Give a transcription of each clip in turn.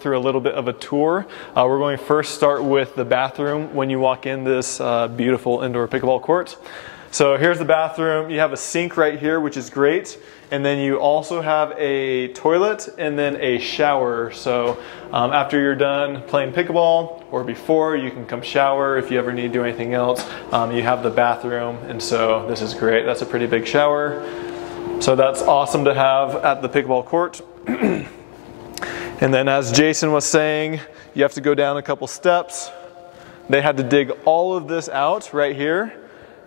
through a little bit of a tour. We're going to first start with the bathroom when you walk in this beautiful indoor pickleball court. So here's the bathroom. You have a sink right here, which is great. And then you also have a toilet and then a shower. So after you're done playing pickleball or before, you can come shower. If you ever need to do anything else, you have the bathroom. And so this is great. That's a pretty big shower. So that's awesome to have at the pickleball court. And then as Jason was saying, you have to go down a couple steps. They had to dig all of this out right here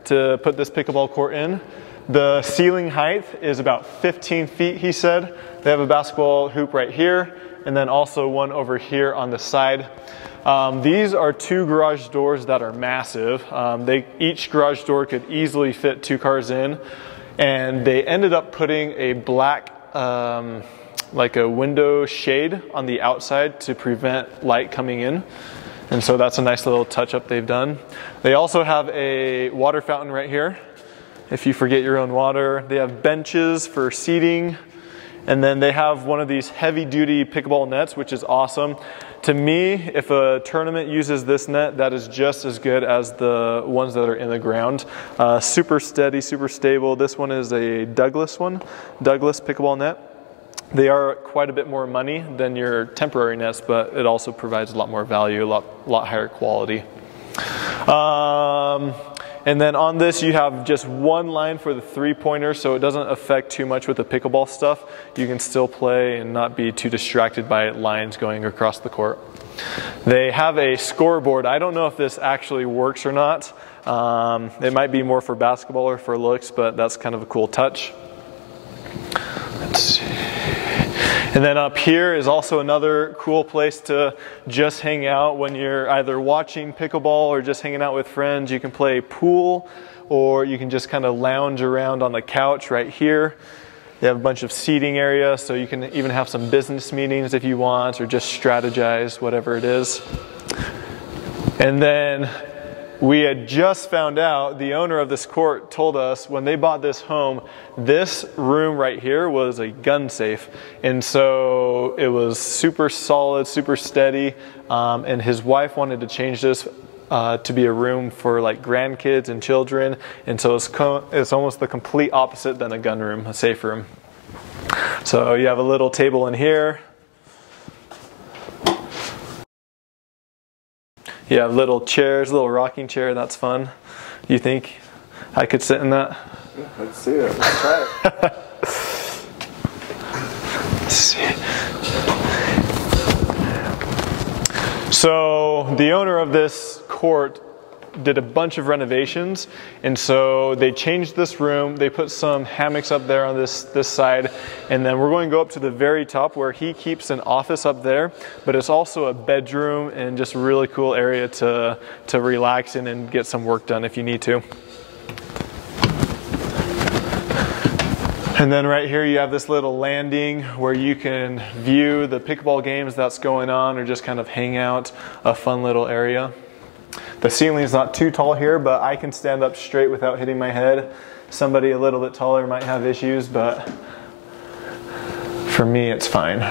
to put this pickleball court in. The ceiling height is about 15 feet, he said. They have a basketball hoop right here, and then also one over here on the side. These are two garage doors that are massive. Each garage door could easily fit 2 cars in, and they ended up putting a black, like a window shade on the outside to prevent light coming in. And so that's a nice little touch-up they've done. They also have a water fountain right here. If you forget your own water, they have benches for seating. And then they have one of these heavy-duty pickleball nets, which is awesome. To me, if a tournament uses this net, that is just as good as the ones that are in the ground. Super steady, super stable. This one is a Douglas pickleball net. They are quite a bit more money than your temporary nets, but it also provides a lot more value, a lot higher quality. And then on this, you have just one line for the 3-pointer, so it doesn't affect too much with the pickleball stuff. You can still play and not be too distracted by lines going across the court. They have a scoreboard. I don't know if this actually works or not. It might be more for basketball or for looks, but that's kind of a cool touch. Let's see. And then up here is also another cool place to just hang out when you're either watching pickleball or just hanging out with friends. You can play pool, or you can just kind of lounge around on the couch right here. They have a bunch of seating area, so you can even have some business meetings if you want, or just strategize, whatever it is. And then we had just found out, the owner of this court told us when they bought this home, this room right here was a gun safe. And so it was super solid, super steady. And his wife wanted to change this to be a room for like grandkids and children. And so it's almost the complete opposite than a gun room, a safe room. So you have a little table in here. You have little chairs, little rocking chair, that's fun. You think I could sit in that? Yeah, let's see it. Let's try it. Let's see. So the owner of this court did a bunch of renovations, and so they changed this room. They put some hammocks up there on this side, and then we're going to go up to the very top where he keeps an office up there, but it's also a bedroom and just a really cool area to relax in and get some work done if you need to. And then right here you have this little landing where you can view the pickleball games that's going on, or just kind of hang out, a fun little area. The ceiling is not too tall here, but I can stand up straight without hitting my head. Somebody a little bit taller might have issues, but for me it's fine.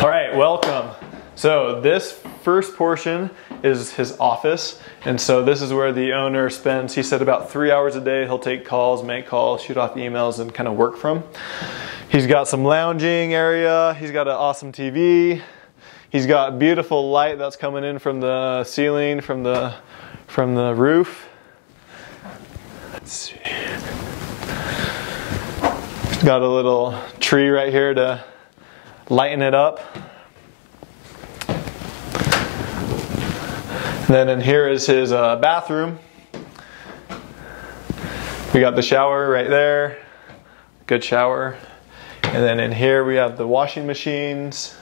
All right, welcome. So this first portion is his office, and so this is where the owner spends, he said, about 3 hours a day. He'll take calls, make calls, shoot off emails, and kind of work from. He's got some lounging area. He's got an awesome TV. He's got beautiful light that's coming in from the ceiling, from the roof. Let's see. He's got a little tree right here to lighten it up. Then in here is his bathroom. We got the shower right there, good shower. And then in here we have the washing machines.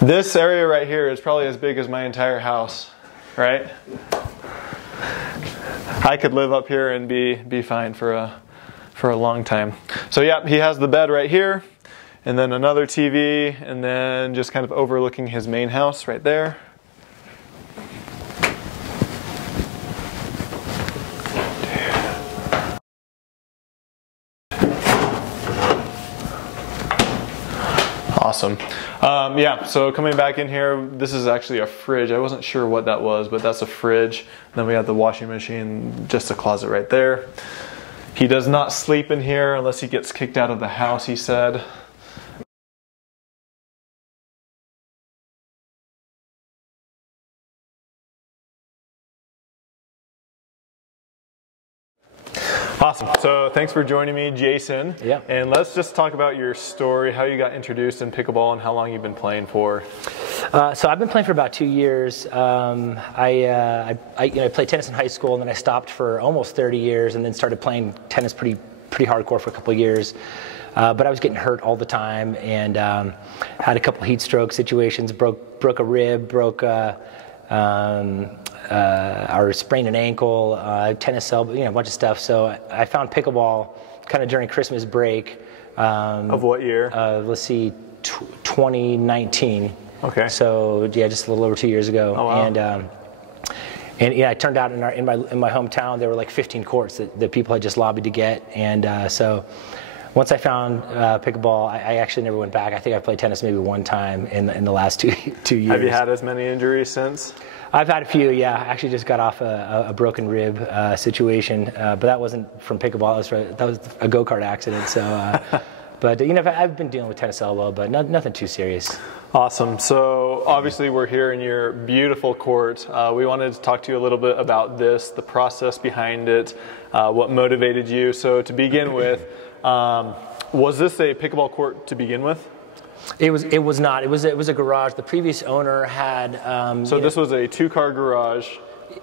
This area right here is probably as big as my entire house, right? I could live up here and be fine for a long time. So yeah, he has the bed right here. And then another TV, and then just kind of overlooking his main house right there. Awesome. Yeah, so coming back in here, this is actually a fridge. I wasn't sure what that was, but that's a fridge. Then we have the washing machine, just a closet right there. He does not sleep in here unless he gets kicked out of the house, he said. Awesome. So thanks for joining me, Jason. Yeah. And let's just talk about your story, how you got introduced in pickleball and how long you've been playing for. So I've been playing for about 2 years. I played tennis in high school, and then I stopped for almost 30 years, and then started playing tennis pretty hardcore for a couple of years. But I was getting hurt all the time, and had a couple heat stroke situations. Broke a rib, or sprained an ankle, tennis elbow, a bunch of stuff. So I found pickleball kind of during Christmas break. Of what year? Let's see, 2019. Okay. So yeah, just a little over 2 years ago. Oh, wow. And yeah, it turned out in my hometown there were like 15 courts that people had just lobbied to get, and so once I found pickleball, I actually never went back. I think I played tennis maybe one time in the last 2 years. Have you had as many injuries since? I've had a few, yeah. I actually just got off a broken rib situation, but that wasn't from pickleball. That was a go-kart accident. So, but I've been dealing with tennis elbow, but nothing too serious. Awesome. So obviously we're here in your beautiful court. We wanted to talk to you a little bit about this, the process behind it, what motivated you. So to begin with, was this a pickleball court to begin with? It was not. It was a garage. The previous owner had. So this was a 2-car garage.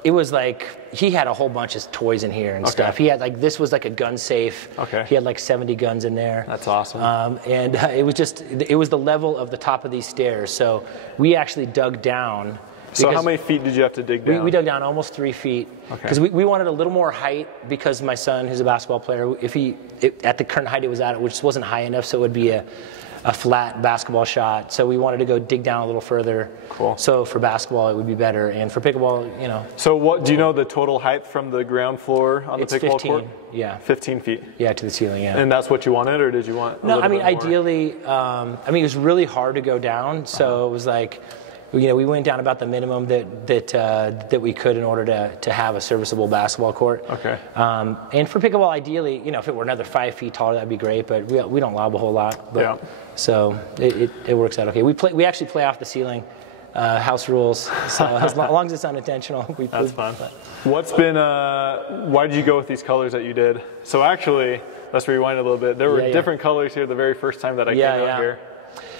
It was like he had a whole bunch of toys in here and stuff. He had this was like a gun safe. Okay. He had like 70 guns in there. That's awesome. And it was the level of the top of these stairs. So we actually dug down. So how many feet did you have to dig down? We dug down almost 3 feet because we wanted a little more height, because my son, who's a basketball player, at the current height it was at, which wasn't high enough, so it would be a flat basketball shot. So we wanted to go dig down a little further. Cool. So for basketball it would be better, and for pickleball, So what do you know the total height from the ground floor on the pickleball 15, court? Yeah. 15 feet. Yeah, to the ceiling. Yeah. And that's what you wanted, or did you want? No, I mean ideally. It was really hard to go down, so it was like, we went down about the minimum that we could in order to have a serviceable basketball court. Okay. And for pickleball, ideally, if it were another 5 feet taller, that'd be great. But we don't lob a whole lot. But, yeah. So it works out okay. We actually play off the ceiling, house rules. So as long as it's unintentional, that's fun. What's been? Why did you go with these colors that you did? So actually, let's rewind a little bit. There were different colors here the very first time that I came out here.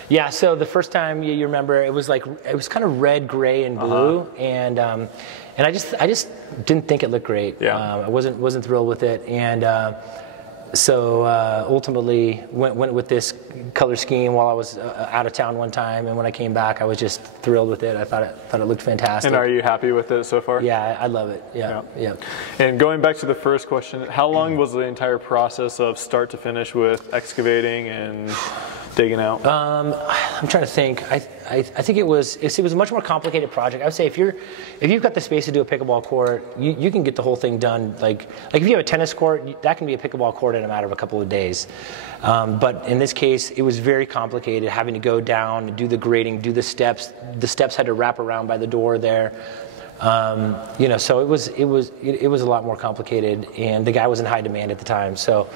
Yeah, so the first time you remember, it was kind of red, gray, and blue, and I just didn't think it looked great. Yeah. I wasn't thrilled with it, and so ultimately went with this color scheme while I was out of town one time, and when I came back, I was just thrilled with it. I thought it looked fantastic. And are you happy with it so far? Yeah, I love it. Yeah. And going back to the first question, how long was the entire process of start to finish with excavating and digging out? I'm trying to think. I think it was a much more complicated project. I would say if you've got the space to do a pickleball court, you can get the whole thing done. Like if you have a tennis court, that can be a pickleball court in a matter of a couple of days. But in this case, it was very complicated, having to go down, do the grading, do the steps. The steps had to wrap around by the door there. So it was a lot more complicated, and the guy was in high demand at the time. So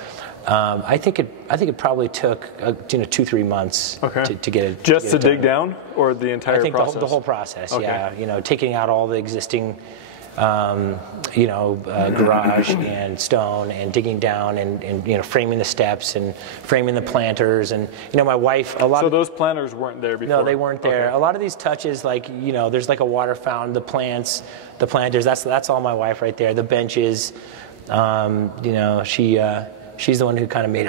I think it probably took 2-3 months to get it. Just to dig down, or the entire process? I think the whole process. Okay. Yeah, taking out all the existing garage and stone, and digging down, and framing the steps and framing the planters, and my wife, So those planters weren't there before? No, they weren't there. Okay. A lot of these touches, there's like a water fountain, the plants, the planters, that's all my wife right there. The benches, she's the one who kind of made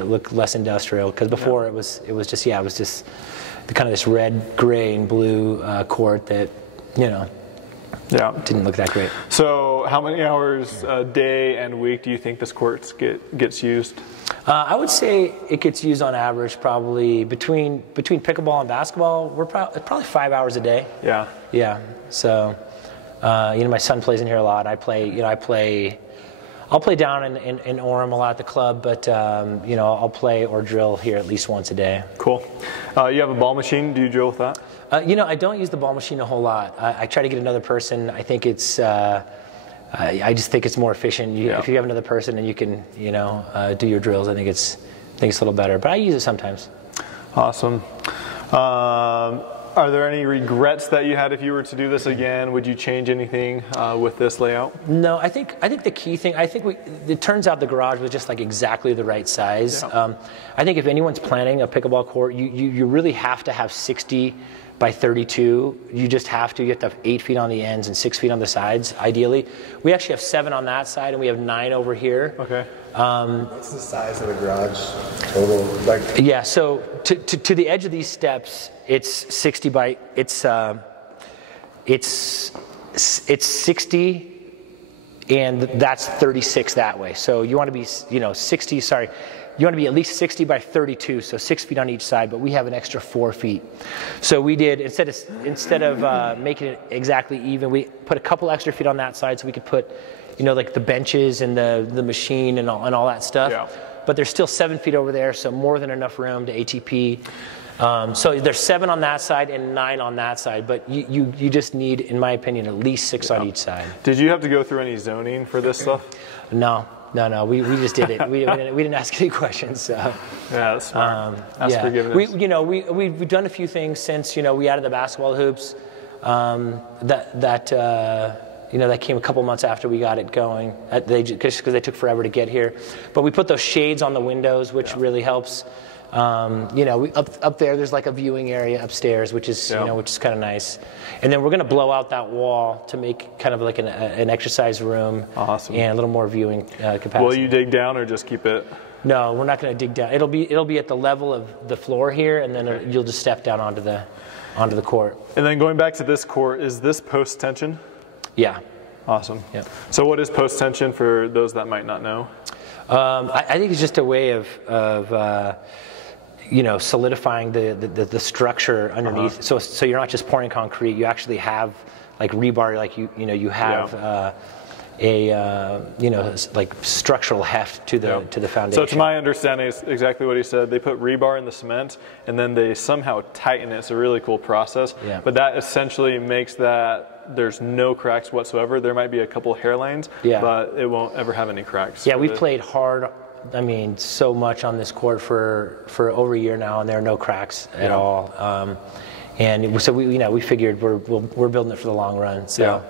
it look less industrial, because before it was just the kind of this red, gray, and blue court that didn't look that great. So how many hours a day and week do you think this court gets used? I would say it gets used on average probably between pickleball and basketball. We're probably 5 hours a day. Yeah. Yeah. So my son plays in here a lot. I play I'll play down in Orem a lot at the club, but you know, I'll play or drill here at least once a day. Cool. You have a ball machine. Do you drill with that? You know, I don't use the ball machine a whole lot. I try to get another person. I think it's, I just think it's more efficient. If you have another person and you can, you know, do your drills, I think it's a little better. But I use it sometimes. Awesome. Are there any regrets that you had if you were to do this again? Would you change anything with this layout? No, I think the key thing, it turns out the garage was just like exactly the right size. Yeah. I think if anyone's planning a pickleball court, you really have to have 60 by 32. You just have to. You have to have 8 feet on the ends and 6 feet on the sides, ideally. We actually have 7 on that side, and we have 9 over here. Okay. What's the size of the garage total? Like, yeah, so to the edge of these steps, it's 60 by, it's 60, and that's 36 that way. So you want to be, you know, 60, sorry, you want to be at least 60 by 32, so 6 feet on each side, but we have an extra 4 feet. So we did, instead of making it exactly even, we put a couple extra feet on that side so we could put, you know, like the benches and the machine and all that stuff. Yeah. But there's still 7 feet over there, so more than enough room to ATP. So there's 7 on that side and 9 on that side, but you just need, in my opinion, at least 6 on each side. Did you have to go through any zoning for this stuff? No, we just did it. We didn't ask any questions. So. Yeah, that's smart. Ask forgiveness. We've done a few things since, you know, we added the basketball hoops. You know, that came a couple months after we got it going, because they took forever to get here. But we put those shades on the windows, which really helps. You know, up there, there's like a viewing area upstairs, which is you know, which is kind of nice. And then we're going to blow out that wall to make kind of like an exercise room. Awesome. And a little more viewing capacity. Will you dig down or just keep it? No, we're not going to dig down. It'll be at the level of the floor here, and then you'll just step down onto the court. And then going back to this court, is this post tension? Yeah. Awesome. Yeah. So what is post tension for those that might not know? I think it's just a way of you know, solidifying the structure underneath. So you're not just pouring concrete. You actually have like rebar, like you know you have you know, like structural heft to the foundation. So to my understanding, it's exactly what he said. They put rebar in the cement, and then they somehow tighten it. It's a really cool process. Yeah. But that essentially makes that there's no cracks whatsoever. There might be a couple hairlines, but it won't ever have any cracks. Yeah, we've played hard. I mean, so much on this court for over a year now, and there are no cracks at all. And so we figured we're building it for the long run. So.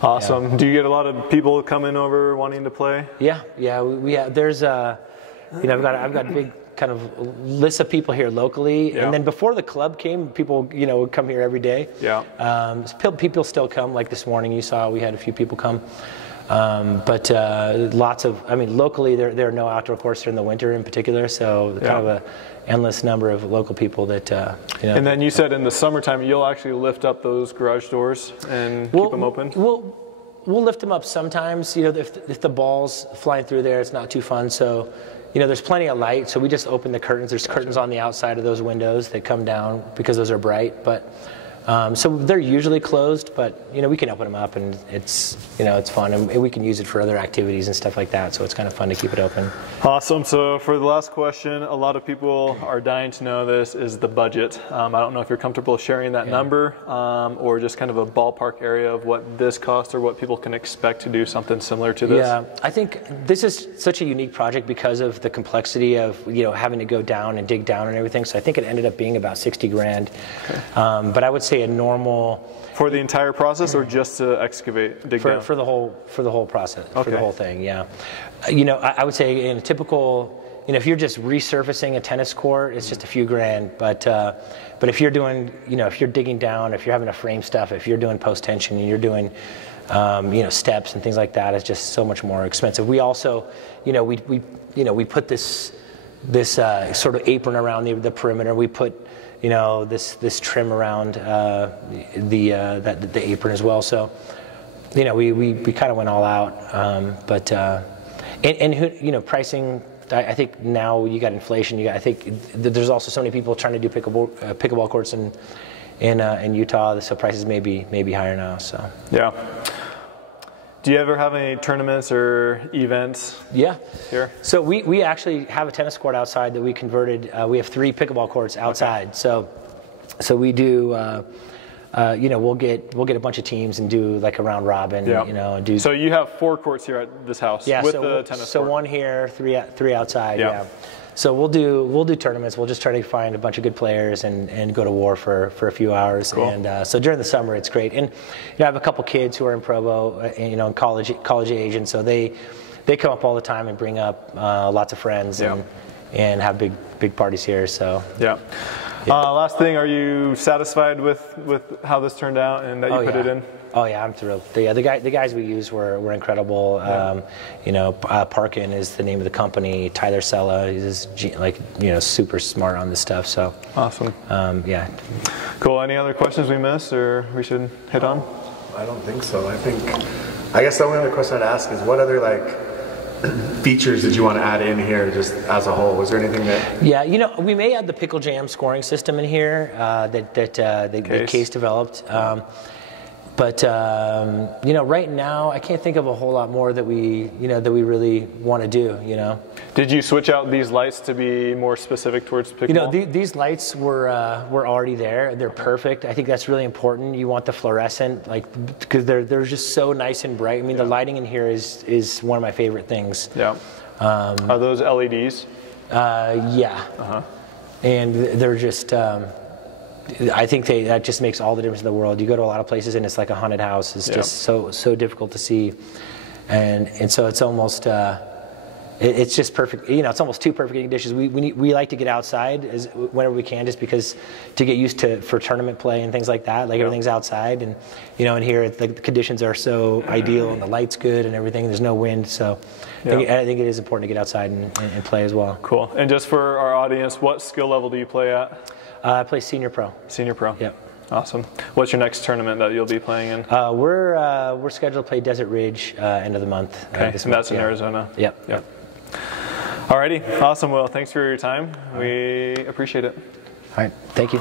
Awesome. Do you get a lot of people coming over wanting to play? Yeah. There's you know, I've got big kind of list of people here locally, and then before the club came, people, you know, would come here every day. Yeah. People still come. Like this morning, you saw we had a few people come. But lots of, I mean, locally there are no outdoor courts during the winter in particular, so kind of a endless number of local people that you know. And then you said in the summertime you'll actually lift up those garage doors and keep them open? We'll lift them up sometimes. You know, if the ball's flying through there, it's not too fun. So, you know, there's plenty of light, so we just open the curtains. There's curtains on the outside of those windows that come down because those are bright, but. So they're usually closed, but you know, we can open them up, and it's, you know, it's fun, and we can use it for other activities and stuff like that. So it's kind of fun to keep it open. Awesome. So for the last question, a lot of people are dying to know this, is the budget. I don't know if you're comfortable sharing that number, or just kind of a ballpark area of what this costs or what people can expect to do something similar to this. Yeah, I think this is such a unique project because of the complexity of, you know, having to go down and dig down and everything. So I think it ended up being about 60 grand. Okay. But I would say a normal for the entire process, or just to dig down? For the whole process, for the whole thing. Yeah, you know, I would say in a typical, you know, if you're just resurfacing a tennis court, it's just a few grand. But if you're doing, you know, if you're digging down, if you're having to frame stuff, if you're doing post tension and you're doing, you know, steps and things like that, it's just so much more expensive. We also, you know, we put this sort of apron around the perimeter. We put, you know, this trim around the apron as well. So, you know, we kind of went all out. But who, you know, pricing. I think now you got inflation. I think there's also so many people trying to do pickleball courts in Utah. So prices may be higher now. So yeah. Do you ever have any tournaments or events? Yeah. Here. So we actually have a tennis court outside that we converted. We have 3 pickleball courts outside. Okay. So we do. We'll get a bunch of teams and do like a round robin. Yeah. And do. So you have 4 courts here at this house. Yeah. With the tennis court. 1 here, 3 outside. Yeah. Yeah. So we'll do tournaments. We'll just try to find a bunch of good players and go to war for a few hours. Cool. And so during the summer, it's great. And I have a couple kids who are in Provo, in college age, and so they come up all the time and bring up lots of friends and have big parties here. So yeah. Last thing, are you satisfied with how this turned out and that you put it in? Oh yeah, I'm thrilled. The guys we used were incredible. Yeah. Parkin is the name of the company. Tyler Sella, he's super smart on this stuff. So awesome. Yeah. Cool. Any other questions we missed or we should hit on? I don't think so. I guess the only other question I'd ask is what other features did you want to add in here just as a whole? Was there anything that... Yeah, we may add the Pickle Jam scoring system in here that Case developed. But right now I can't think of a whole lot more that we really want to do. Did you switch out these lights to be more specific towards pickleball? These lights were already there. They're perfect. I think that's really important. You want the fluorescent, because they're just so nice and bright. I mean, the lighting in here is one of my favorite things. Yeah. Are those LEDs? Yeah. Uh-huh. And they're just. I think that just makes all the difference in the world. You go to a lot of places and it's like a haunted house. It's just so difficult to see, and so it's almost it's just perfect. It's almost too perfect conditions. We like to get outside whenever we can, just because to get used to for tournament play and things like that. Everything's outside, and in here the conditions are so ideal and the light's good and everything. There's no wind, so I think it is important to get outside and play as well. Cool. And just for our audience, what skill level do you play at? I play senior pro. Senior pro. Yep. Awesome. What's your next tournament that you'll be playing in? We're scheduled to play Desert Ridge end of the month. Okay. And that's in Arizona. Yep. Alrighty. Awesome. Well, thanks for your time. We appreciate it. All right. Thank you.